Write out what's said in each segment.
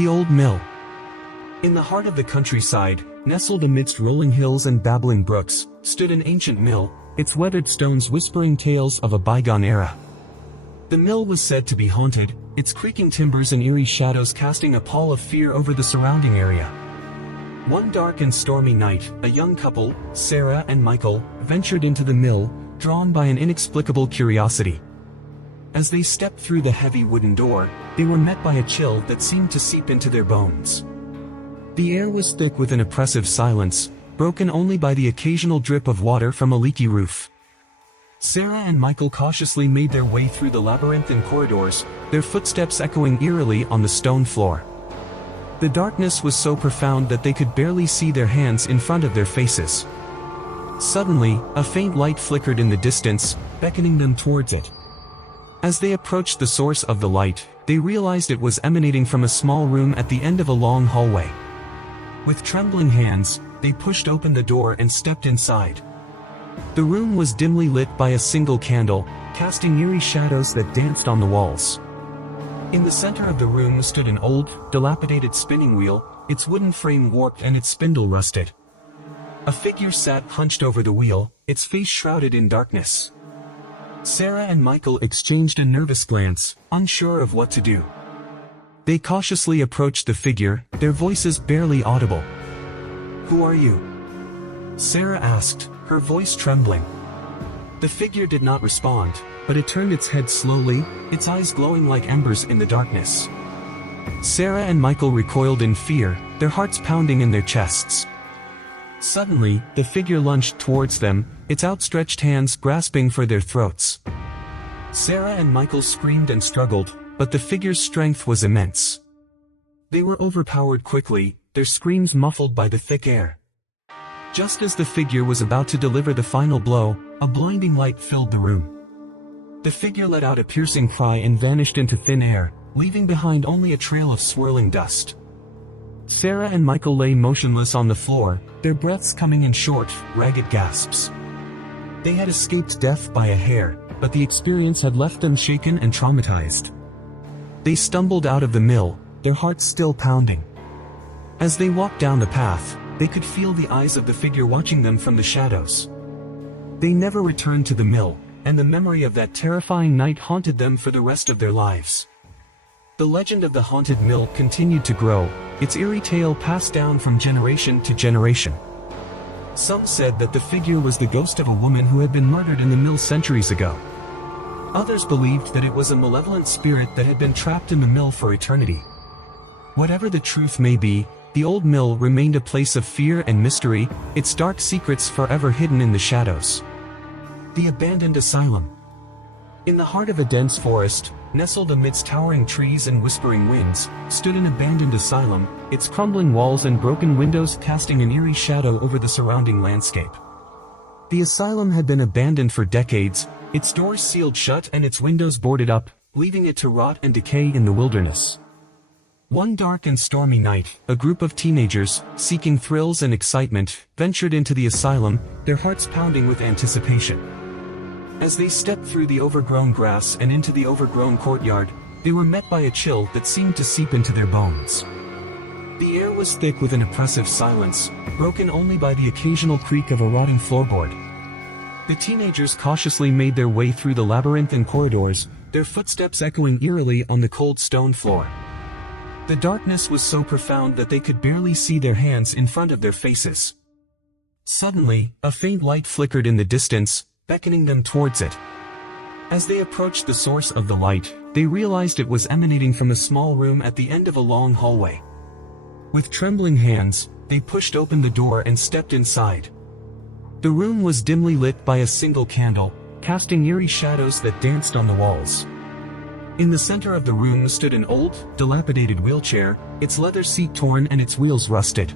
The Old Mill. In the heart of the countryside, nestled amidst rolling hills and babbling brooks, stood an ancient mill, its weathered stones whispering tales of a bygone era. The mill was said to be haunted, its creaking timbers and eerie shadows casting a pall of fear over the surrounding area. One dark and stormy night, a young couple, Sarah and Michael, ventured into the mill, drawn by an inexplicable curiosity. As they stepped through the heavy wooden door, they were met by a chill that seemed to seep into their bones. The air was thick with an oppressive silence, broken only by the occasional drip of water from a leaky roof. Sarah and Michael cautiously made their way through the labyrinthine corridors, their footsteps echoing eerily on the stone floor. The darkness was so profound that they could barely see their hands in front of their faces. Suddenly, a faint light flickered in the distance, beckoning them towards it. As they approached the source of the light, they realized it was emanating from a small room at the end of a long hallway. With trembling hands, they pushed open the door and stepped inside. The room was dimly lit by a single candle, casting eerie shadows that danced on the walls. In the center of the room stood an old, dilapidated spinning wheel, its wooden frame warped and its spindle rusted. A figure sat hunched over the wheel, its face shrouded in darkness. Sarah and Michael exchanged a nervous glance, unsure of what to do. They cautiously approached the figure, their voices barely audible. "Who are you?" Sarah asked, her voice trembling. The figure did not respond, but it turned its head slowly, its eyes glowing like embers in the darkness. Sarah and Michael recoiled in fear, their hearts pounding in their chests. Suddenly, the figure lunged towards them, its outstretched hands grasping for their throats. Sarah and Michael screamed and struggled, but the figure's strength was immense. They were overpowered quickly, their screams muffled by the thick air. Just as the figure was about to deliver the final blow, a blinding light filled the room. The figure let out a piercing cry and vanished into thin air, leaving behind only a trail of swirling dust. Sarah and Michael lay motionless on the floor, their breaths coming in short, ragged gasps. They had escaped death by a hair, but the experience had left them shaken and traumatized. They stumbled out of the mill, their hearts still pounding. As they walked down the path, they could feel the eyes of the figure watching them from the shadows. They never returned to the mill, and the memory of that terrifying night haunted them for the rest of their lives. The legend of the haunted mill continued to grow, its eerie tale passed down from generation to generation. Some said that the figure was the ghost of a woman who had been murdered in the mill centuries ago. Others believed that it was a malevolent spirit that had been trapped in the mill for eternity. Whatever the truth may be, the old mill remained a place of fear and mystery, its dark secrets forever hidden in the shadows. The abandoned asylum. In the heart of a dense forest, nestled amidst towering trees and whispering winds, stood an abandoned asylum, its crumbling walls and broken windows casting an eerie shadow over the surrounding landscape. The asylum had been abandoned for decades, its doors sealed shut and its windows boarded up, leaving it to rot and decay in the wilderness. One dark and stormy night, a group of teenagers, seeking thrills and excitement, ventured into the asylum, their hearts pounding with anticipation. As they stepped through the overgrown grass and into the overgrown courtyard, they were met by a chill that seemed to seep into their bones. The air was thick with an oppressive silence, broken only by the occasional creak of a rotting floorboard. The teenagers cautiously made their way through the labyrinthine corridors, their footsteps echoing eerily on the cold stone floor. The darkness was so profound that they could barely see their hands in front of their faces. Suddenly, a faint light flickered in the distance, beckoning them towards it. As they approached the source of the light, they realized it was emanating from a small room at the end of a long hallway. With trembling hands, they pushed open the door and stepped inside. The room was dimly lit by a single candle, casting eerie shadows that danced on the walls. In the center of the room stood an old, dilapidated wheelchair, its leather seat torn and its wheels rusted.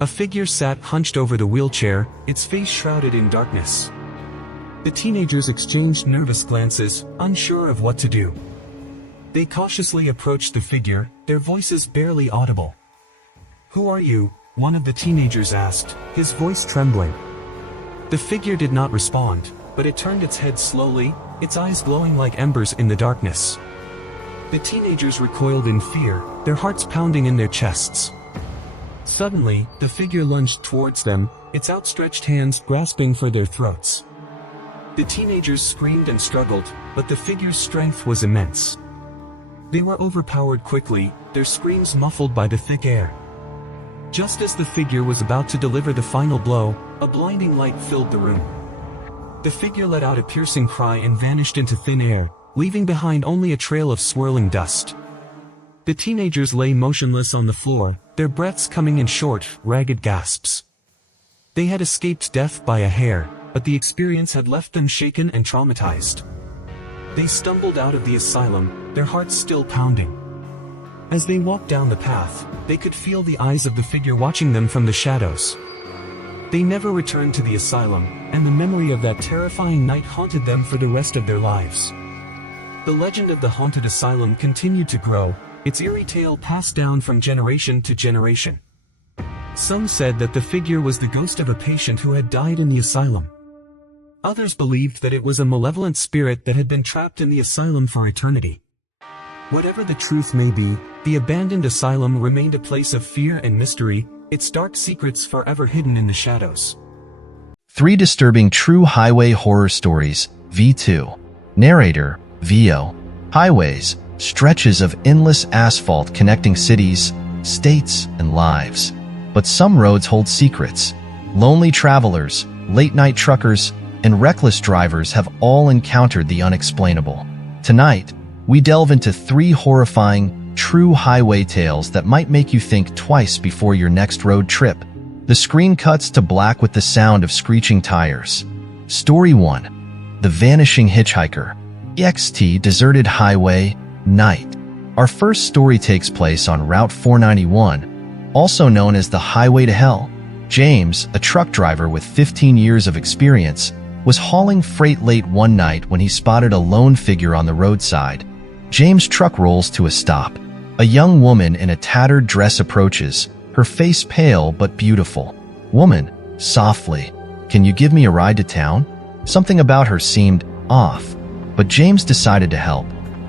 A figure sat hunched over the wheelchair, its face shrouded in darkness. The teenagers exchanged nervous glances, unsure of what to do. They cautiously approached the figure, their voices barely audible. "Who are you?" one of the teenagers asked, his voice trembling. The figure did not respond, but it turned its head slowly, its eyes glowing like embers in the darkness. The teenagers recoiled in fear, their hearts pounding in their chests. Suddenly, the figure lunged towards them, its outstretched hands grasping for their throats. The teenagers screamed and struggled, but the figure's strength was immense. They were overpowered quickly, their screams muffled by the thick air. Just as the figure was about to deliver the final blow, a blinding light filled the room. The figure let out a piercing cry and vanished into thin air, leaving behind only a trail of swirling dust. The teenagers lay motionless on the floor, their breaths coming in short, ragged gasps. They had escaped death by a hair, but the experience had left them shaken and traumatized. They stumbled out of the asylum, their hearts still pounding. As they walked down the path, they could feel the eyes of the figure watching them from the shadows. They never returned to the asylum, and the memory of that terrifying night haunted them for the rest of their lives. The legend of the haunted asylum continued to grow, its eerie tale passed down from generation to generation. Some said that the figure was the ghost of a patient who had died in the asylum. Others believed that it was a malevolent spirit that had been trapped in the asylum for eternity. Whatever the truth may be, the abandoned asylum remained a place of fear and mystery, its dark secrets forever hidden in the shadows. 3 disturbing true highway horror stories, V2. Narrator, VO. Highways, stretches of endless asphalt connecting cities, states, and lives. But some roads hold secrets. Lonely travelers, late-night truckers, and reckless drivers have all encountered the unexplainable. Tonight, we delve into 3 horrifying, true highway tales that might make you think twice before your next road trip. The screen cuts to black with the sound of screeching tires. Story 1. The Vanishing Hitchhiker. EXT Deserted Highway, Night. Our first story takes place on Route 491, also known as the Highway to Hell. James, a truck driver with 15 years of experience, was hauling freight late one night when he spotted a lone figure on the roadside. James' truck rolls to a stop. A young woman in a tattered dress approaches, her face pale but beautiful. "Woman," softly, "can you give me a ride to town?" Something about her seemed off, but James decided to help.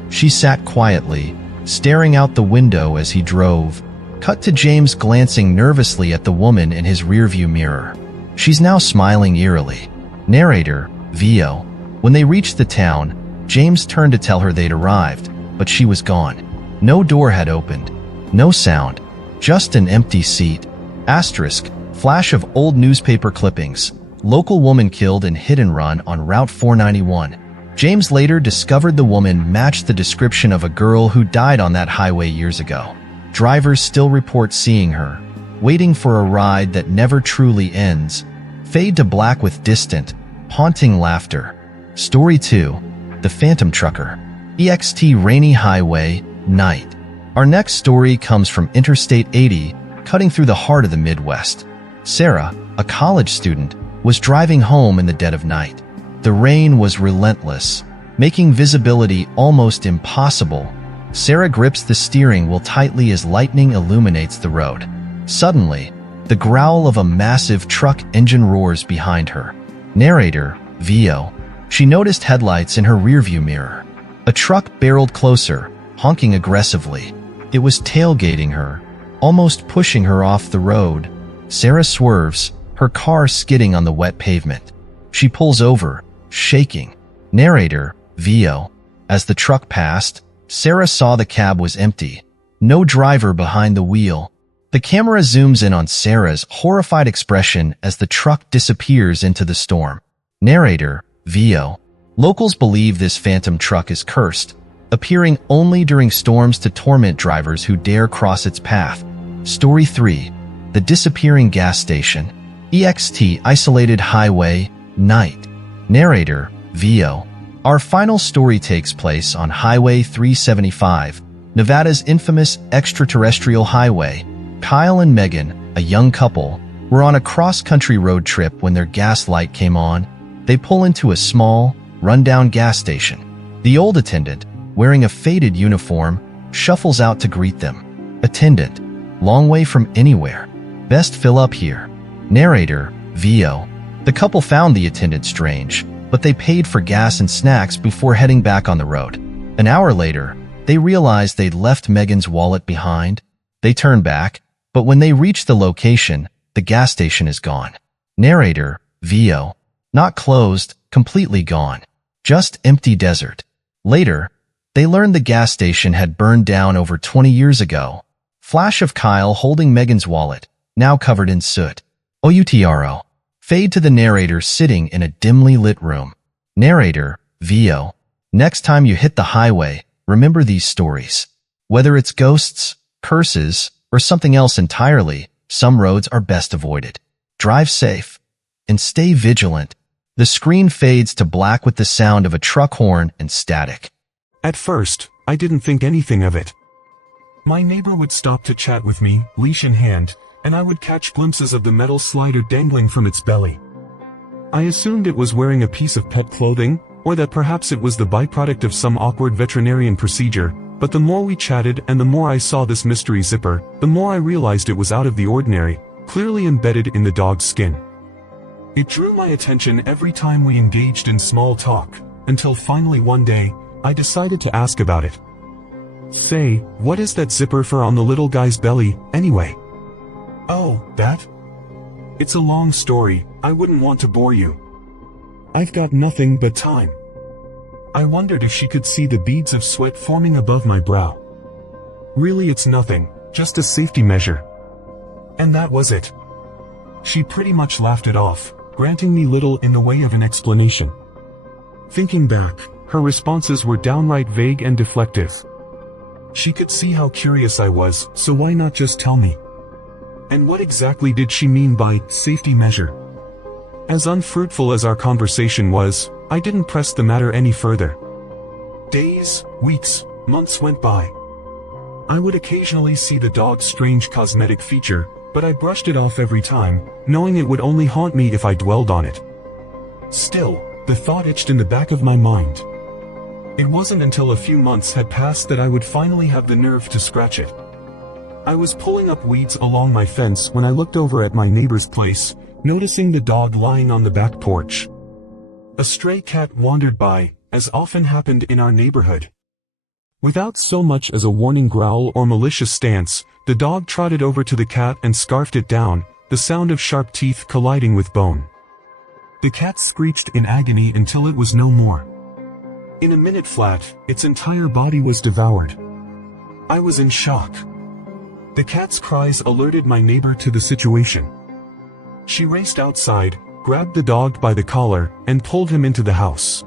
She sat quietly, staring out the window as he drove. Cut to James glancing nervously at the woman in his rearview mirror. She's now smiling eerily. Narrator, VO. When they reached the town, James turned to tell her they'd arrived, but she was gone. No door had opened. No sound. Just an empty seat. Asterisk, flash of old newspaper clippings. Local woman killed in hit and run on Route 491. James later discovered the woman matched the description of a girl who died on that highway years ago. Drivers still report seeing her, waiting for a ride that never truly ends. Fade to black with distant, haunting laughter. Story 2. The Phantom Trucker. EXT Rainy Highway, Night. Our next story comes from Interstate 80, cutting through the heart of the Midwest. Sarah, a college student, was driving home in the dead of night. The rain was relentless, making visibility almost impossible. Sarah grips the steering wheel tightly as lightning illuminates the road. Suddenly, the growl of a massive truck engine roars behind her. Narrator, VO. She noticed headlights in her rearview mirror. A truck barreled closer, honking aggressively. It was tailgating her, almost pushing her off the road. Sarah swerves, her car skidding on the wet pavement. She pulls over, shaking. Narrator, VO. As the truck passed, Sarah saw the cab was empty. No driver behind the wheel. The camera zooms in on Sarah's horrified expression as the truck disappears into the storm. Narrator, VO. Locals believe this phantom truck is cursed, appearing only during storms to torment drivers who dare cross its path. Story 3. The Disappearing Gas Station. EXT Isolated Highway, Night. Narrator, VO. Our final story takes place on Highway 375, Nevada's infamous extraterrestrial highway. Kyle and Megan, a young couple, were on a cross-country road trip when their gas light came on. They pull into a small, run-down gas station. The old attendant, wearing a faded uniform, shuffles out to greet them. Attendant, long way from anywhere. Best fill up here. Narrator, VO. The couple found the attendant strange, but they paid for gas and snacks before heading back on the road. An hour later, They realized they'd left Megan's wallet behind. They turn back, but when they reach the location, the gas station is gone. Narrator, VO. Not closed, completely gone. Just empty desert. Later, they learned the gas station had burned down over 20 years ago. Flash of Kyle holding Megan's wallet, now covered in soot. OUTRO. Fade to the narrator sitting in a dimly lit room. Narrator, VO. Next time you hit the highway, remember these stories. Whether it's ghosts, curses, or something else entirely, some roads are best avoided. Drive safe and stay vigilant. The screen fades to black with the sound of a truck horn and static. At first, I didn't think anything of it. My neighbor would stop to chat with me, leash in hand, and I would catch glimpses of the metal slider dangling from its belly. I assumed it was wearing a piece of pet clothing, or that perhaps it was the byproduct of some awkward veterinarian procedure, but the more we chatted and the more I saw this mystery zipper, the more I realized it was out of the ordinary, clearly embedded in the dog's skin. It drew my attention every time we engaged in small talk, until finally one day, I decided to ask about it. Say, what is that zipper for on the little guy's belly, anyway? Oh, that? It's a long story, I wouldn't want to bore you. I've got nothing but time. I wondered if she could see the beads of sweat forming above my brow. Really, it's nothing, just a safety measure. And that was it. She pretty much laughed it off, granting me little in the way of an explanation. Thinking back, her responses were downright vague and deflective. She could see how curious I was, so why not just tell me? And what exactly did she mean by safety measure? As unfruitful as our conversation was, I didn't press the matter any further. Days, weeks, months went by. I would occasionally see the dog's strange cosmetic feature, but I brushed it off every time, knowing it would only haunt me if I dwelled on it. Still, the thought itched in the back of my mind. It wasn't until a few months had passed that I would finally have the nerve to scratch it. I was pulling up weeds along my fence when I looked over at my neighbor's place, noticing the dog lying on the back porch. A stray cat wandered by, as often happened in our neighborhood. Without so much as a warning growl or malicious stance, the dog trotted over to the cat and scarfed it down, the sound of sharp teeth colliding with bone. The cat screeched in agony until it was no more. In a minute flat, its entire body was devoured. I was in shock. The cat's cries alerted my neighbor to the situation. She raced outside, grabbed the dog by the collar, and pulled him into the house.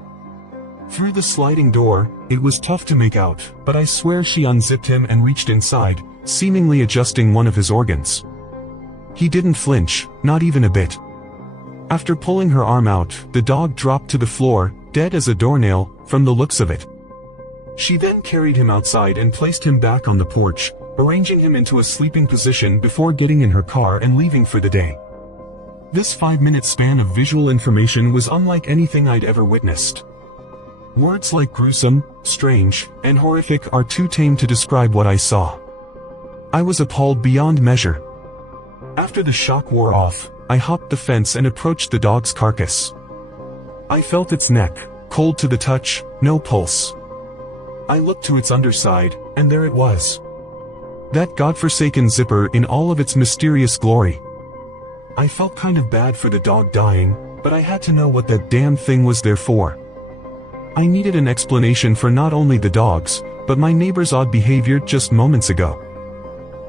Through the sliding door, it was tough to make out, but I swear she unzipped him and reached inside, seemingly adjusting one of his organs. He didn't flinch, not even a bit. After pulling her arm out, the dog dropped to the floor, dead as a doornail, from the looks of it. She then carried him outside and placed him back on the porch, arranging him into a sleeping position before getting in her car and leaving for the day. This 5-minute span of visual information was unlike anything I'd ever witnessed. Words like gruesome, strange, and horrific are too tame to describe what I saw. I was appalled beyond measure. After the shock wore off, I hopped the fence and approached the dog's carcass. I felt its neck, cold to the touch, no pulse. I looked to its underside, and there it was. That godforsaken zipper in all of its mysterious glory. I felt kind of bad for the dog dying, but I had to know what that damn thing was there for. I needed an explanation for not only the dog's, but my neighbor's odd behavior just moments ago.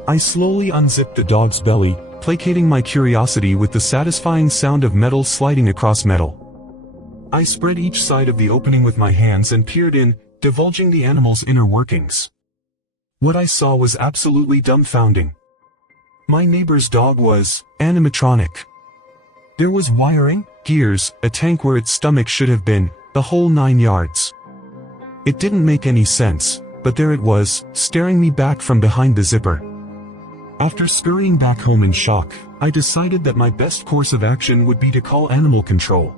I slowly unzipped the dog's belly, placating my curiosity with the satisfying sound of metal sliding across metal. I spread each side of the opening with my hands and peered in, divulging the animal's inner workings. What I saw was absolutely dumbfounding. My neighbor's dog was animatronic. There was wiring, gears, a tank where its stomach should have been, the whole 9 yards. It didn't make any sense, but there it was, staring me back from behind the zipper. After scurrying back home in shock, I decided that my best course of action would be to call animal control.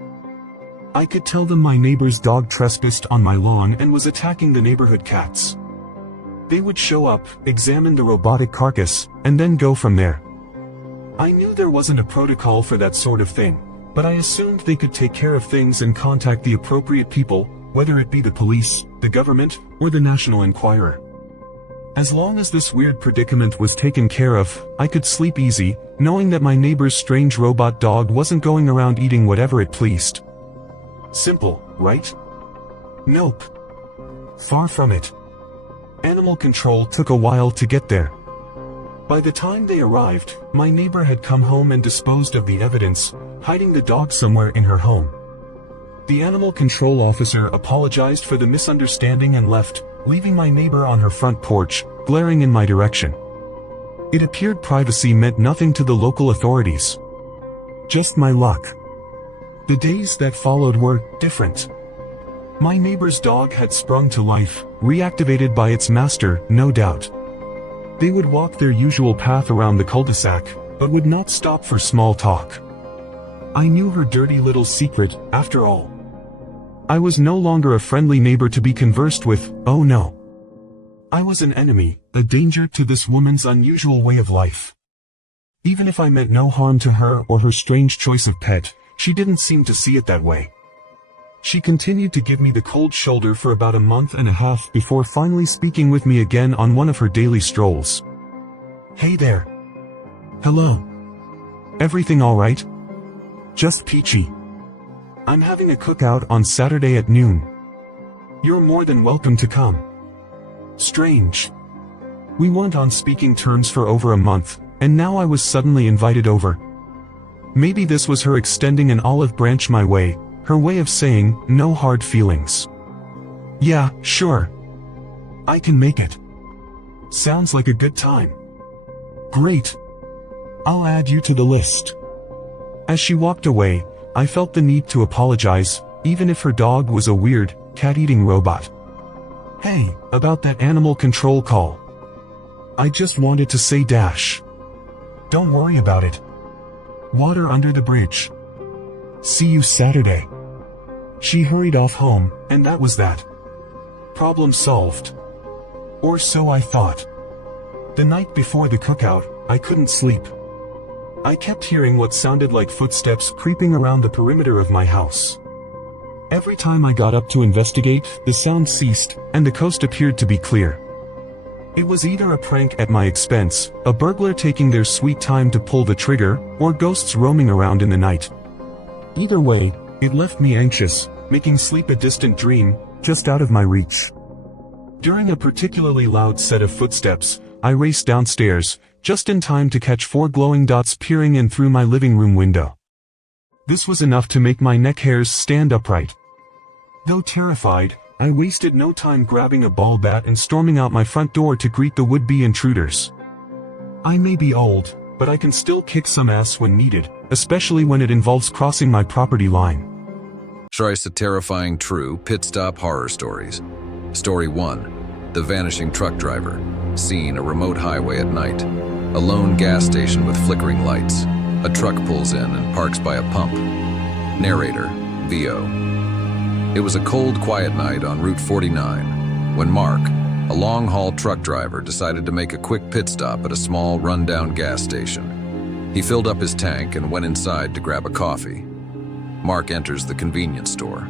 I could tell them my neighbor's dog trespassed on my lawn and was attacking the neighborhood cats. They would show up, examine the robotic carcass, and then go from there. I knew there wasn't a protocol for that sort of thing, but I assumed they could take care of things and contact the appropriate people, whether it be the police, the government, or the National Enquirer. As long as this weird predicament was taken care of, I could sleep easy, knowing that my neighbor's strange robot dog wasn't going around eating whatever it pleased. Simple, right? Nope. Far from it. Animal control took a while to get there. By the time they arrived, my neighbor had come home and disposed of the evidence, hiding the dog somewhere in her home. The animal control officer apologized for the misunderstanding and left, leaving my neighbor on her front porch, glaring in my direction. It appeared privacy meant nothing to the local authorities. Just my luck. The days that followed were different. My neighbor's dog had sprung to life, reactivated by its master, no doubt. They would walk their usual path around the cul-de-sac, but would not stop for small talk. I knew her dirty little secret, after all. I was no longer a friendly neighbor to be conversed with, oh no. I was an enemy, a danger to this woman's unusual way of life. Even if I meant no harm to her or her strange choice of pet, she didn't seem to see it that way. She continued to give me the cold shoulder for about a month and a half before finally speaking with me again on one of her daily strolls. Hey there. Hello. Everything all right? Just peachy. I'm having a cookout on Saturday at noon. You're more than welcome to come. Strange. We weren't on speaking terms for over a month, and now I was suddenly invited over. Maybe this was her extending an olive branch my way, her way of saying, no hard feelings. Yeah, sure. I can make it. Sounds like a good time. Great. I'll add you to the list. As she walked away, I felt the need to apologize, even if her dog was a weird, cat-eating robot. Hey, about that animal control call. I just wanted to say dash. Don't worry about it. Water under the bridge. See you Saturday. She hurried off home, and that was that. Problem solved. Or so I thought. The night before the cookout, I couldn't sleep. I kept hearing what sounded like footsteps creeping around the perimeter of my house. Every time I got up to investigate, the sound ceased, and the coast appeared to be clear. It was either a prank at my expense, a burglar taking their sweet time to pull the trigger, or ghosts roaming around in the night. Either way, it left me anxious, making sleep a distant dream, just out of my reach. During a particularly loud set of footsteps, I raced downstairs, just in time to catch 4 glowing dots peering in through my living room window. This was enough to make my neck hairs stand upright. Though terrified, I wasted no time grabbing a ball bat and storming out my front door to greet the would-be intruders. I may be old, but I can still kick some ass when needed, especially when it involves crossing my property line. Thrice a terrifying true pit stop horror stories. Story 1. The vanishing truck driver. Scene: a remote highway at night. A lone gas station with flickering lights. A truck pulls in and parks by a pump. Narrator: VO. It was a cold, quiet night on Route 49 when Mark, a long-haul truck driver, decided to make a quick pit stop at a small, run-down gas station. He filled up his tank and went inside to grab a coffee. Mark enters the convenience store.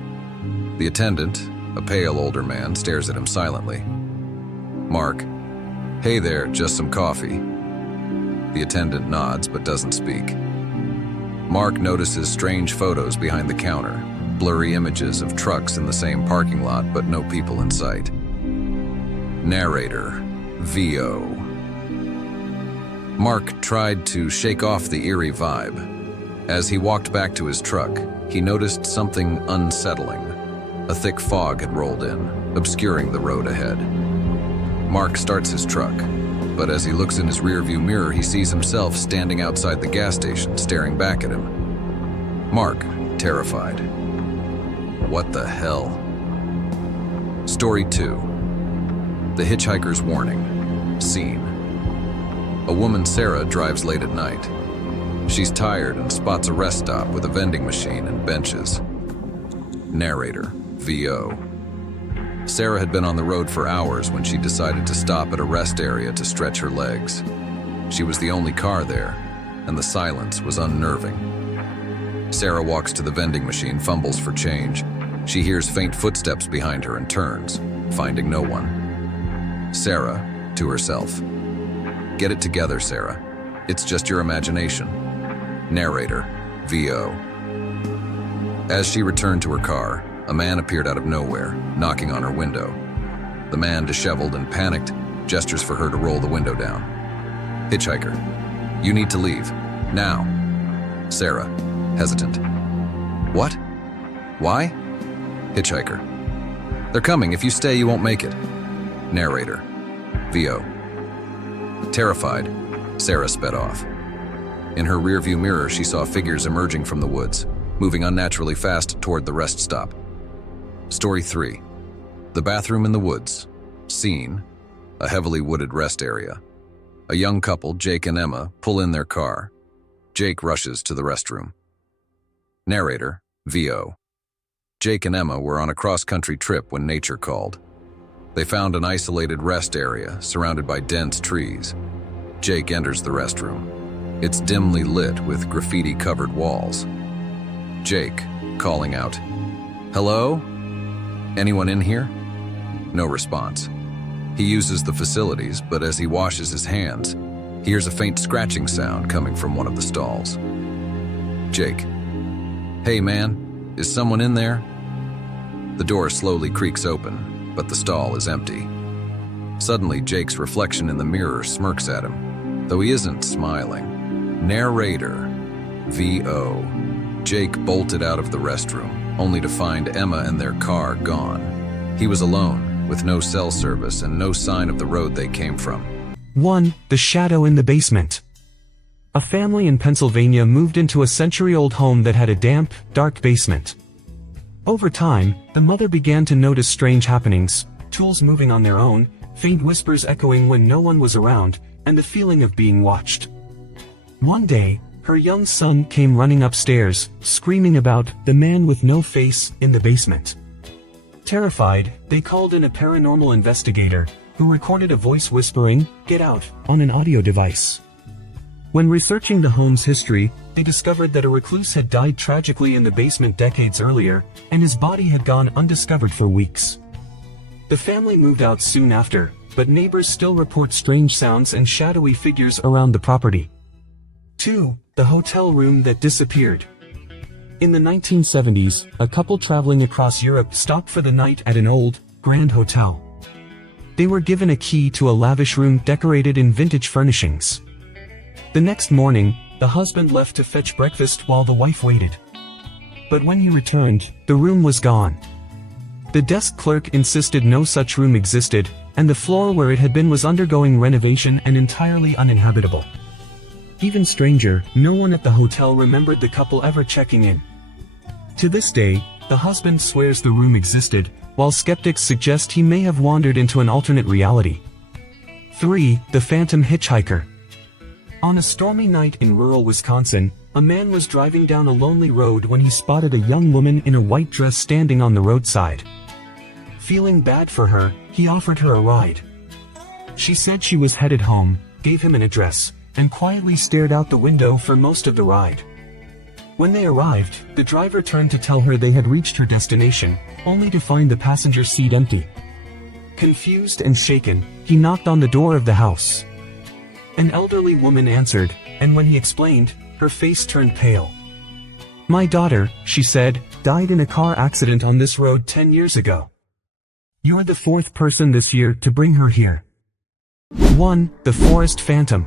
The attendant, a pale older man, stares at him silently. Mark: "Hey there, just some coffee." The attendant nods but doesn't speak. Mark notices strange photos behind the counter, blurry images of trucks in the same parking lot but no people in sight. Narrator: VO. Mark tried to shake off the eerie vibe. As he walked back to his truck, he noticed something unsettling. A thick fog had rolled in, obscuring the road ahead. Mark starts his truck, but as he looks in his rearview mirror, he sees himself standing outside the gas station, staring back at him. Mark, terrified. What the hell? Story 2. The Hitchhiker's Warning. Scene: a woman, Sarah, drives late at night. She's tired and spots a rest stop with a vending machine and benches. Narrator: VO. Sarah had been on the road for hours when she decided to stop at a rest area to stretch her legs. She was the only car there, and the silence was unnerving. Sarah walks to the vending machine, fumbles for change. She hears faint footsteps behind her and turns, finding no one. Sarah, to herself. Get it together, Sarah. It's just your imagination. Narrator, VO. As she returned to her car, a man appeared out of nowhere, knocking on her window. The man, disheveled and panicked, gestures for her to roll the window down. Hitchhiker, you need to leave. Now. Sarah, hesitant. What? Why? Hitchhiker. They're coming. If you stay, you won't make it. Narrator, VO. Terrified, Sarah sped off. In her rearview mirror, she saw figures emerging from the woods, moving unnaturally fast toward the rest stop. Story 3. The bathroom in the woods. Scene, a heavily wooded rest area. A young couple, Jake and Emma, pull in their car. Jake rushes to the restroom. Narrator, VO. Jake and Emma were on a cross-country trip when nature called. They found an isolated rest area surrounded by dense trees. Jake enters the restroom. It's dimly lit with graffiti-covered walls. Jake, calling out, "Hello? Anyone in here?" No response. He uses the facilities, but as he washes his hands, he hears a faint scratching sound coming from one of the stalls. Jake, "Hey man, is someone in there?" The door slowly creaks open, but the stall is empty. Suddenly, Jake's reflection in the mirror smirks at him, though he isn't smiling. Narrator, VO. Jake bolted out of the restroom, only to find Emma and their car gone. He was alone, with no cell service and no sign of the road they came from. 1. The shadow in the basement. A family in Pennsylvania moved into a century-old home that had a damp, dark basement. Over time, the mother began to notice strange happenings, tools moving on their own, faint whispers echoing when no one was around, and the feeling of being watched. One day, her young son came running upstairs, screaming about the man with no face in the basement. Terrified, they called in a paranormal investigator, who recorded a voice whispering, "Get out," on an audio device. When researching the home's history, they discovered that a recluse had died tragically in the basement decades earlier, and his body had gone undiscovered for weeks. The family moved out soon after, but neighbors still report strange sounds and shadowy figures around the property. 2. The hotel room that disappeared. In the 1970s, a couple traveling across Europe stopped for the night at an old, grand hotel. They were given a key to a lavish room decorated in vintage furnishings. The next morning, the husband left to fetch breakfast while the wife waited. But when he returned, the room was gone. The desk clerk insisted no such room existed, and the floor where it had been was undergoing renovation and entirely uninhabitable. Even stranger, no one at the hotel remembered the couple ever checking in. To this day, the husband swears the room existed, while skeptics suggest he may have wandered into an alternate reality. 3. The phantom hitchhiker. On a stormy night in rural Wisconsin, a man was driving down a lonely road when he spotted a young woman in a white dress standing on the roadside. Feeling bad for her, he offered her a ride. She said she was headed home, gave him an address, and quietly stared out the window for most of the ride. When they arrived, the driver turned to tell her they had reached her destination, only to find the passenger seat empty. Confused and shaken, he knocked on the door of the house. An elderly woman answered, and when he explained, her face turned pale. "My daughter," she said, "died in a car accident on this road 10 years ago. You're the 4th person this year to bring her here." 1. The forest phantom.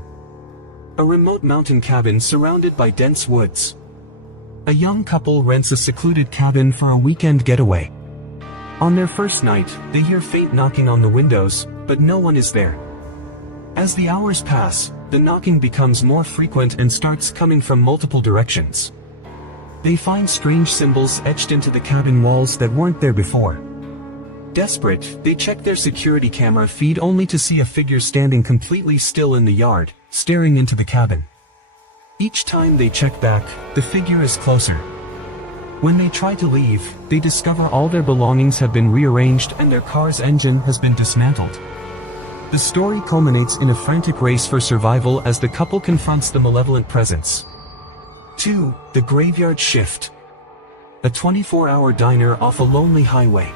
A remote mountain cabin surrounded by dense woods. A young couple rents a secluded cabin for a weekend getaway. On their first night, they hear faint knocking on the windows, but no one is there. As the hours pass, the knocking becomes more frequent and starts coming from multiple directions. They find strange symbols etched into the cabin walls that weren't there before. Desperate, they check their security camera feed only to see a figure standing completely still in the yard, staring into the cabin. Each time they check back, the figure is closer. When they try to leave, they discover all their belongings have been rearranged and their car's engine has been dismantled. The story culminates in a frantic race for survival as the couple confronts the malevolent presence. 2. The graveyard shift. a 24-hour diner off a lonely highway.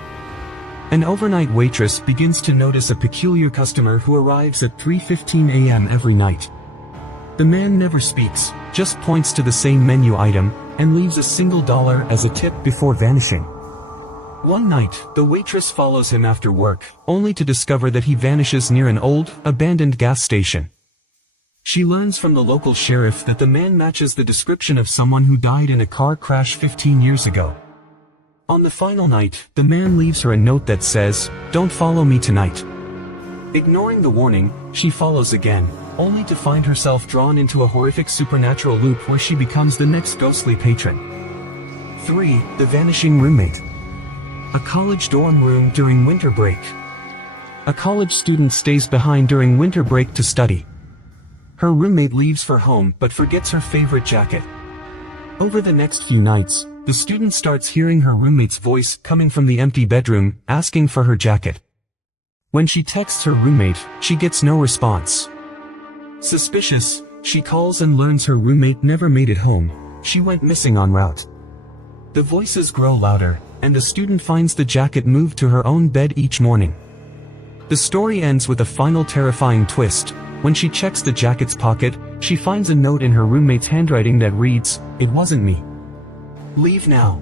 An overnight waitress begins to notice a peculiar customer who arrives at 3:15 a.m. every night. The man never speaks, just points to the same menu item, and leaves a single dollar as a tip before vanishing. One night, the waitress follows him after work, only to discover that he vanishes near an old, abandoned gas station. She learns from the local sheriff that the man matches the description of someone who died in a car crash 15 years ago. On the final night, the man leaves her a note that says, "Don't follow me tonight." Ignoring the warning, she follows again, only to find herself drawn into a horrific supernatural loop where she becomes the next ghostly patron. 3. The Vanishing Roommate. A college dorm room during winter break. A college student stays behind during winter break to study. Her roommate leaves for home but forgets her favorite jacket. Over the next few nights, the student starts hearing her roommate's voice coming from the empty bedroom, asking for her jacket. When she texts her roommate, she gets no response. Suspicious, she calls and learns her roommate never made it home. She went missing en route. The voices grow louder, and the student finds the jacket moved to her own bed each morning. The story ends with a final terrifying twist. When she checks the jacket's pocket, she finds a note in her roommate's handwriting that reads, "It wasn't me. Leave now."